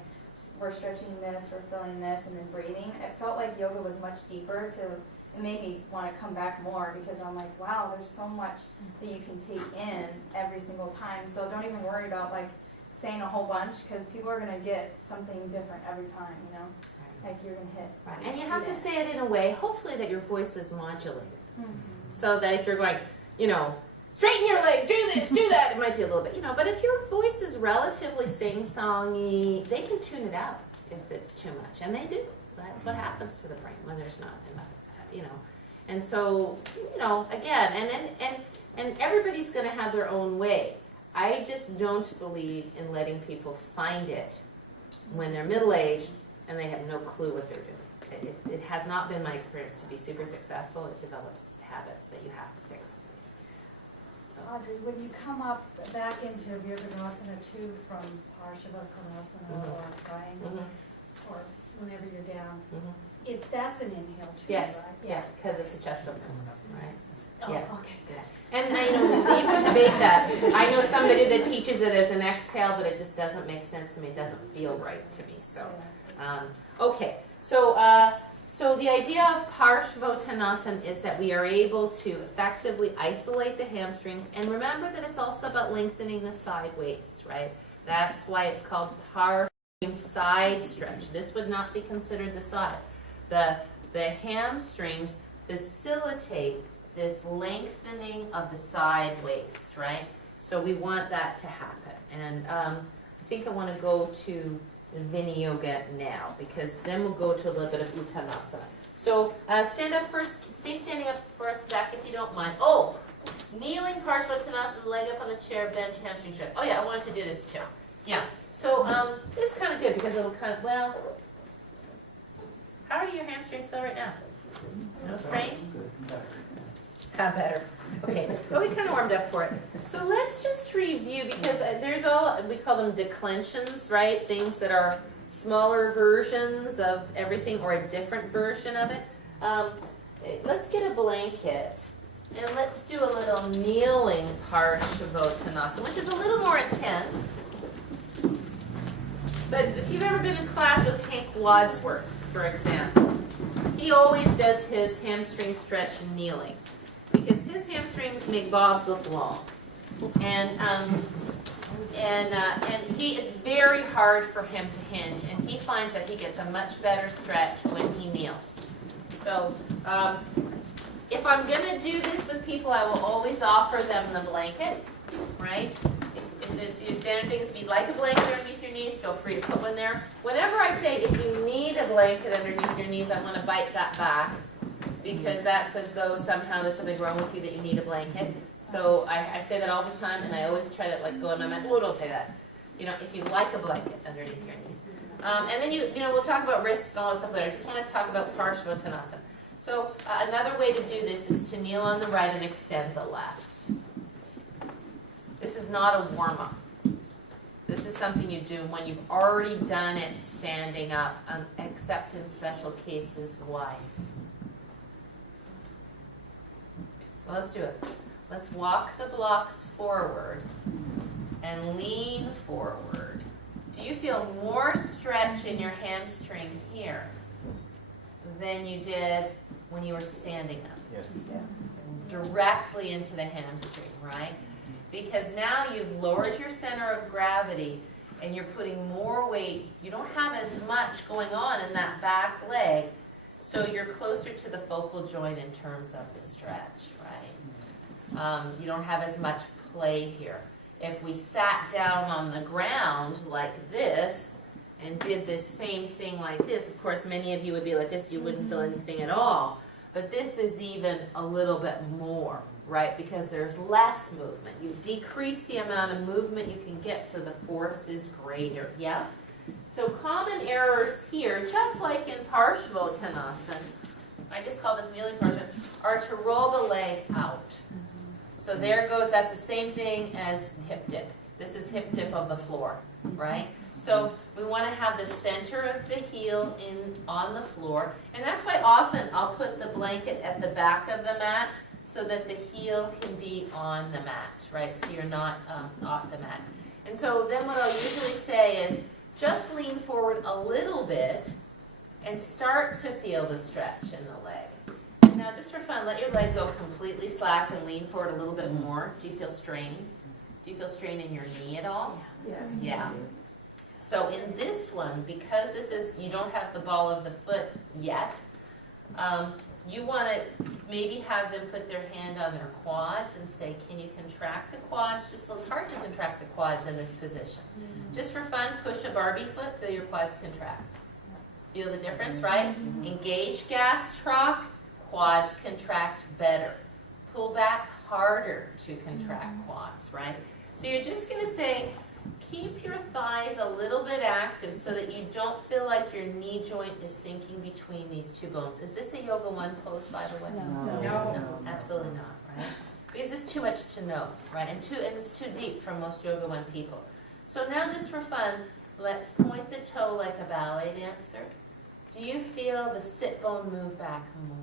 we're stretching this, we're feeling this, and then breathing, it felt like yoga was much deeper. It made me want to come back more, because I'm like, wow, there's so much that you can take in every single time. So don't even worry about like saying a whole bunch, because people are going to get something different every time, you know? Like you're going to hit. Right. And you have to say it in a way, hopefully, that your voice is modulated. So that if you're going, you know, straighten your leg, do this, do that, it might be a little bit, you know, but if your voice is relatively sing-songy, they can tune it out if it's too much, and they do. That's what happens to the brain when there's not enough, you know. And so, you know, again, and everybody's going to have their own way. I just don't believe in letting people find it when they're middle-aged and they have no clue what they're doing. It has not been my experience to be super successful. It develops habits that you have to fix. So. Audrey, when you come up back into Virabhadrasana 2 from Parsvakonasana or triangle, or whenever you're down, that's an inhale too, yes, right? Yeah, because it's a chest opener, right? Oh, yeah. okay. Yeah. And I know you can debate that. I know somebody that teaches it as an exhale, but it just doesn't make sense to me. It doesn't feel right to me. So, okay. So the idea of Parsvottanasana is that we are able to effectively isolate the hamstrings, and remember that it's also about lengthening the side waist, right? That's why it's called side stretch. This would not be considered the side. The hamstrings facilitate this lengthening of the side waist, right? So we want that to happen. And I think I want to go to Vinaya now, because then we'll go to a little bit of Uttanasana. So stand up first, stay standing up for a sec if you don't mind. Oh, kneeling Parsvottanasana, leg up on the chair, bench, hamstring stretch. Oh yeah, I wanted to do this too. Yeah, so this is kind of good because it'll kind of, well, how do your hamstrings feel right now? No strain? Better. Okay, but we kind of warmed up for it. So let's just review, because there's we call them declensions, right? Things that are smaller versions of everything or a different version of it. Let's get a blanket and let's do a little kneeling Parsvottanasana, which is a little more intense. But if you've ever been in class with Hank Wadsworth, for example, he always does his hamstring stretch kneeling, because his hamstrings make Bob's look long, and it's very hard for him to hinge, and he finds that he gets a much better stretch when he kneels. So if I'm going to do this with people, I will always offer them the blanket, right? your standard things, if you'd like a blanket underneath your knees, feel free to put one there. Whenever I say if you need a blanket underneath your knees, I want to bite that back, because that's as though somehow there's something wrong with you that you need a blanket. So I say that all the time, and I always try to like go in my mind, oh, don't say that. You know, if you like a blanket underneath your knees. And then you know, we'll talk about wrists and all that stuff later. I just want to talk about Parsvottanasana. So another way to do this is to kneel on the right and extend the left. This is not a warm-up. This is something you do when you've already done it standing up, except in special cases. Why? Well, let's do it. Let's walk the blocks forward and lean forward. Do you feel more stretch in your hamstring here than you did when you were standing up? Yes. Directly into the hamstring, right? Because now you've lowered your center of gravity and you're putting more weight. You don't have as much going on in that back leg, so you're closer to the focal joint in terms of the stretch, right? You don't have as much play here. If we sat down on the ground like this and did this same thing like this, of course many of you would be like this, you wouldn't feel anything at all. But this is even a little bit more, right? Because there's less movement. You decrease the amount of movement you can get so the force is greater, yeah? So common errors here, just like in Parsvottanasana, I just call this kneeling Parsvottanasana, are to roll the leg out. So there goes, that's the same thing as hip dip. This is hip dip of the floor, right? So we want to have the center of the heel on the floor. And that's why often I'll put the blanket at the back of the mat so that the heel can be on the mat, right? So you're not off the mat. And so then what I'll usually say is just lean forward a little bit and start to feel the stretch in the leg. Now, just for fun, let your leg go completely slack and lean forward a little bit more. Do you feel strain? Do you feel strain in your knee at all? Yes. Yeah. So in this one, because this is, you don't have the ball of the foot yet, you want to maybe have them put their hand on their quads and say, can you contract the quads? Just, it's hard to contract the quads in this position. Just for fun, push a Barbie foot, feel your quads contract. Feel the difference, right? Engage gastroc. Quads contract better. Pull back harder to contract quads, right? So you're just going to say, keep your thighs a little bit active so that you don't feel like your knee joint is sinking between these two bones. Is this a Yoga 1 pose, by the way? No, absolutely not, right? Because there's too much to know, right? And it's too deep for most Yoga 1 people. So now just for fun, let's point the toe like a ballet dancer. Do you feel the sit bone move back more?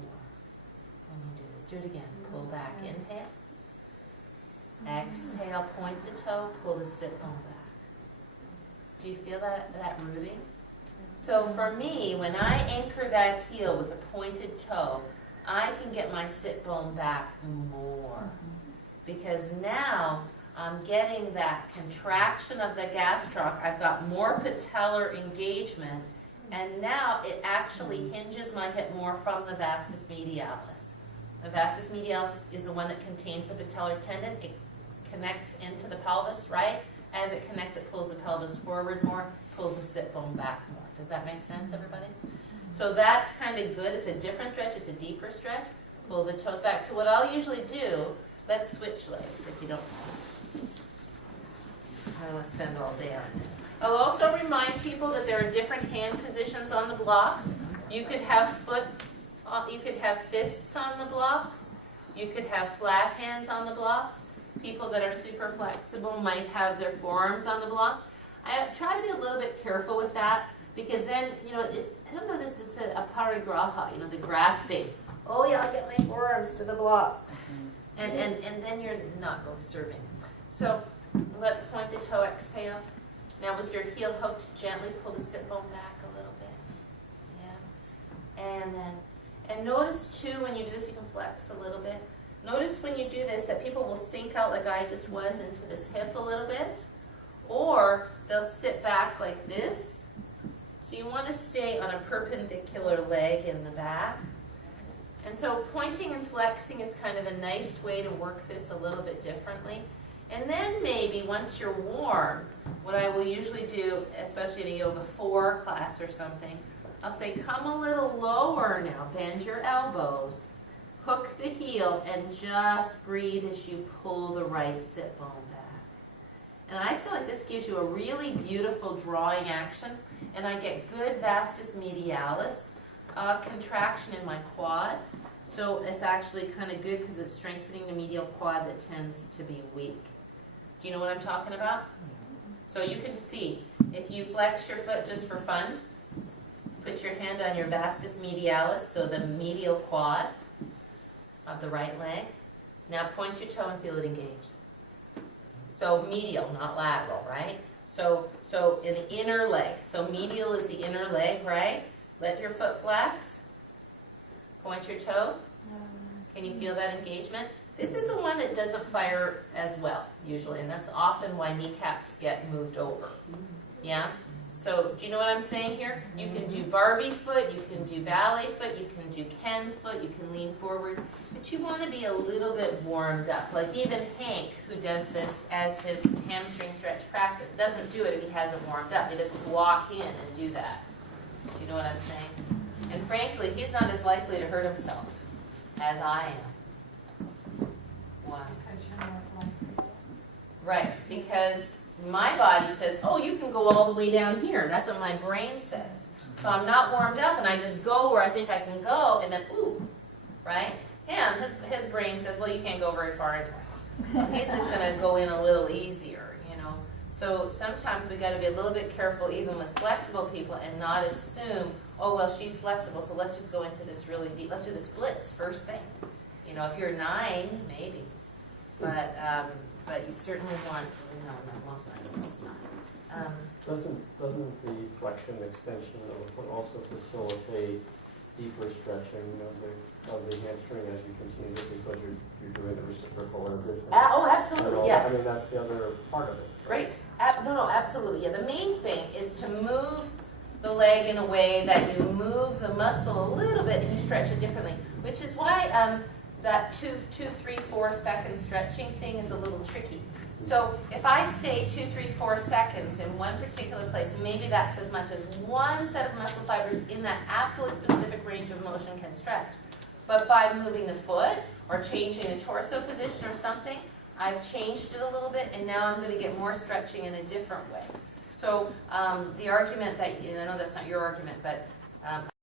When you do this, do it again. Pull back, inhale. Exhale, point the toe, pull the sit bone back. Do you feel that rooting? So for me, when I anchor that heel with a pointed toe, I can get my sit bone back more. Because now I'm getting that contraction of the gastroc. I've got more patellar engagement, and now it actually hinges my hip more from the vastus medialis. The vastus medialis is the one that contains the patellar tendon. It connects into the pelvis, right? As it connects, it pulls the pelvis forward more, pulls the sit bone back more. Does that make sense, everybody? So that's kind of good. It's a different stretch. It's a deeper stretch. Pull the toes back. So what I'll usually do, let's switch legs if you don't mind. I don't want to spend all day on this. I'll also remind people that there are different hand positions on the blocks. You could have fists on the blocks. You could have flat hands on the blocks. People that are super flexible might have their forearms on the blocks. I try to be a little bit careful with that because then, you know, I don't know, this is a parigraha, you know, the grasping. Oh yeah, I'll get my forearms to the blocks. And then you're not really serving. So let's point the toe, exhale. Now with your heel hooked, gently pull the sit bone back a little bit. Yeah. And notice too, when you do this, you can flex a little bit. Notice when you do this that people will sink out like I just was into this hip a little bit. Or they'll sit back like this. So you want to stay on a perpendicular leg in the back. And so pointing and flexing is kind of a nice way to work this a little bit differently. And then maybe, once you're warm, what I will usually do, especially in a Yoga 4 class or something, I'll say, come a little lower now, bend your elbows, hook the heel, and just breathe as you pull the right sit bone back. And I feel like this gives you a really beautiful drawing action, and I get good vastus medialis contraction in my quad. So it's actually kind of good because it's strengthening the medial quad that tends to be weak. Do you know what I'm talking about? So you can see, if you flex your foot just for fun, put your hand on your vastus medialis, so the medial quad of the right leg. Now point your toe and feel it engage. So medial, not lateral, right? So in the inner leg. So medial is the inner leg, right? Let your foot flex. Point your toe. Can you feel that engagement? This is the one that doesn't fire as well, usually, and that's often why kneecaps get moved over. Yeah? So, do you know what I'm saying here? You can do Barbie foot, you can do ballet foot, you can do Ken foot, you can lean forward, but you want to be a little bit warmed up. Like even Hank, who does this as his hamstring stretch practice, doesn't do it if he hasn't warmed up. He doesn't walk in and do that. Do you know what I'm saying? And frankly, he's not as likely to hurt himself as I am. Why? Because you're more flexible. Right, because my body says, oh, you can go all the way down here. That's what my brain says. So I'm not warmed up, and I just go where I think I can go, and then, ooh, right? Him, his brain says, well, you can't go very far anyway. He's just going to go in a little easier, you know. So sometimes we got to be a little bit careful, even with flexible people, and not assume, oh, well, she's flexible, so let's just go into this really deep. Let's do the splits first thing. You know, if you're 9, maybe. But you certainly want, no, most 9-year-olds not. Doesn't the flexion extension of the foot also facilitate deeper stretching of the hamstring as you continue to, because you're doing the reciprocal or abridgment? Oh, absolutely, yeah. I mean, that's the other part of it. Great. No, absolutely. Yeah, the main thing is to move the leg in a way that you move the muscle a little bit and you stretch it differently, which is why that 2, 3, 4 second stretching thing is a little tricky. So if I stay 2, 3, 4 seconds in one particular place, maybe that's as much as one set of muscle fibers in that absolutely specific range of motion can stretch. But by moving the foot or changing the torso position or something, I've changed it a little bit, and now I'm going to get more stretching in a different way. So the argument that, I know that's not your argument, but